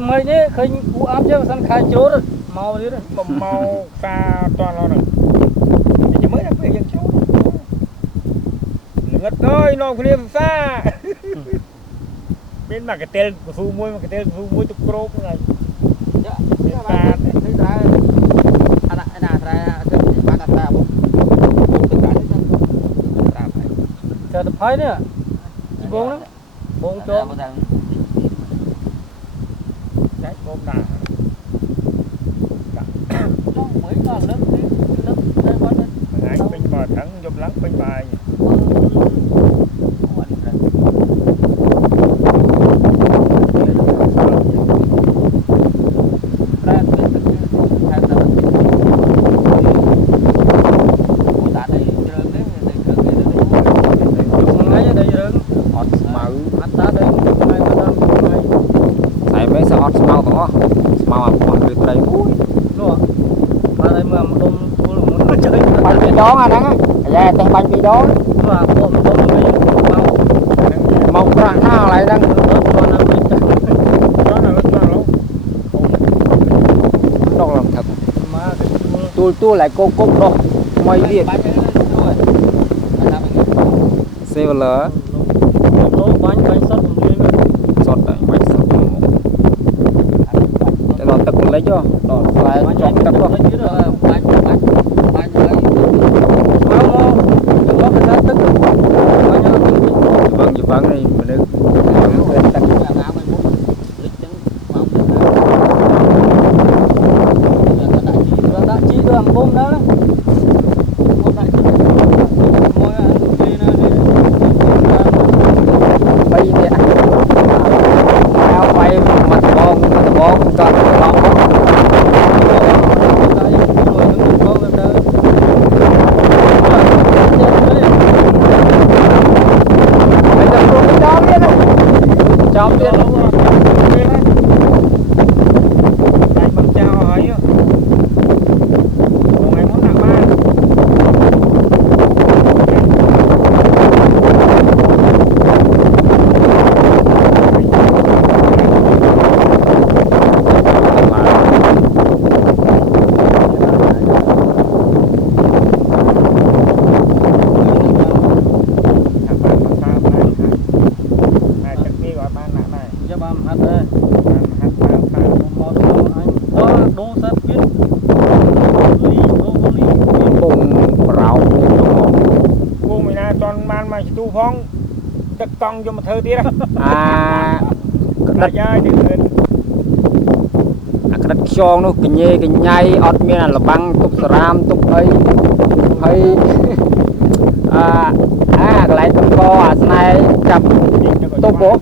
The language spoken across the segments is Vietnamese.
mới nhé khơi u áp chứ sân khai chốt rồi màu đi đấy màu pha toàn lo này chỉ mới đang về dân chốt ngất ơi nó kia xa bên mà cái tên của phu muối mà cái tên phu muối tục crop này chờ tập phái nữa bốn đó bốn chỗ đấy bom đà mới là lớp đây con đấy bên bờ thắng giúp lắng bên bài đón anh á, dạ teh bánh bị đón, mong rằng nào lại đang đó làm thật, tôi lại cô cốc đâu, mấy điện, xe lỡ, bánh sọt đấy, bánh sọt, cái đó tật lấy cho, đó phải chọn tật đó. Vâng này mình được đã chi đường bom đó bay đi áo bay mặt bom toàn bom chọn tiền đây bằng trao hỏi ngày món nặng ba tu phong chất con cho một thơ tí đó đất chơi được cái đất tròn nó cái nhai ọt miên là băng tụp ram tụp ấy hay cái lại tụp co này chập tụp bố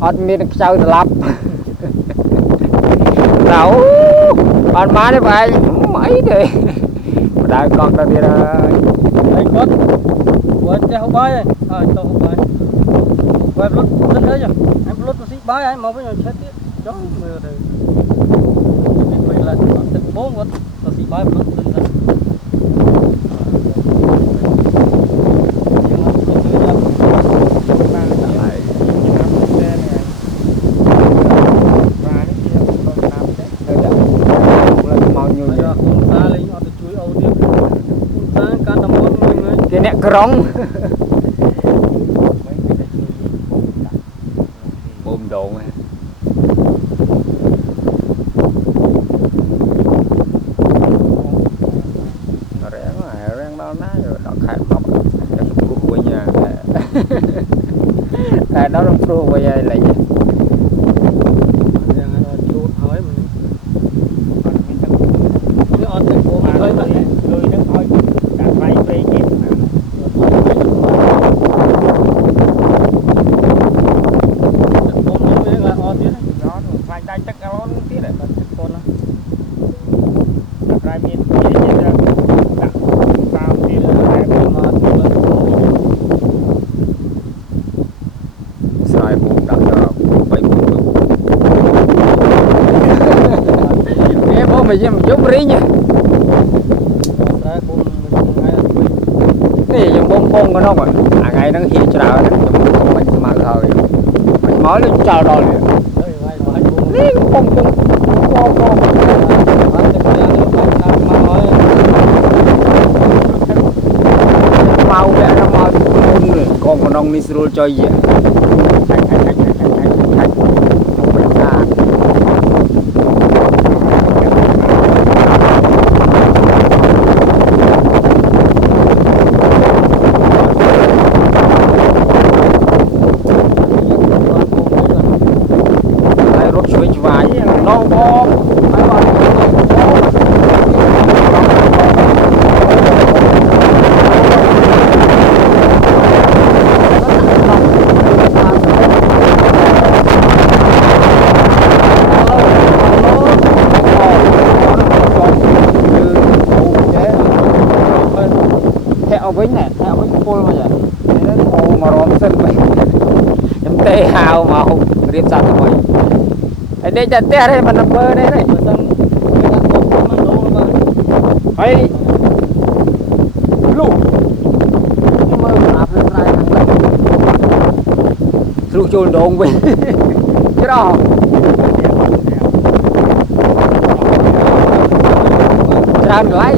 ọt miên chơi lặp đâu còn má đấy vậy mấy đi đại con ta đi đây con quên cho không bay tôi không bay quay lút rất đấy rồi em lút nó xí bay anh mau với nhau chết tiếp chó mưa rồi mình là tận 4 con nó xí bay lút lên đây cái nẹt rong bom đồ này ráng đó ná rồi đọt khai móc cái cục của nhà cái đó trong pro bây giờ lại mình giúp rí nha Đấy, bông ngay là quỳ. này dùng bông cái nó rồi ngày nó hiện trở lại mình mà thời mình nói lên chào đòi liền Đấy, ngay là hai bông. đi bông Bán cho cái này, bán năm mà nói. mau vẽ ra mau con ông đi sưu cho gì rốt chuối vải nó bom theo vĩnh này theo vĩnh cô mà vậy ô mà rộm sân vậy em tê hào mà không riêng sao thôi anh đây chặt tê đây mà nằm bơ đây này Mà xong, cái đặt bông nó mang đồ nó vào. ấy lụ nhưng mà áp lên này lụ chôn đồ ông vậy chứ đó ra lại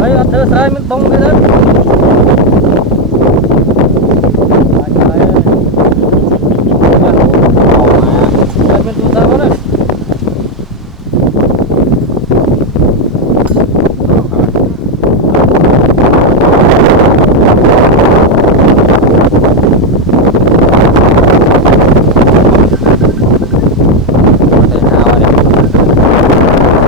Đấy, ăn thơ sợi mình bông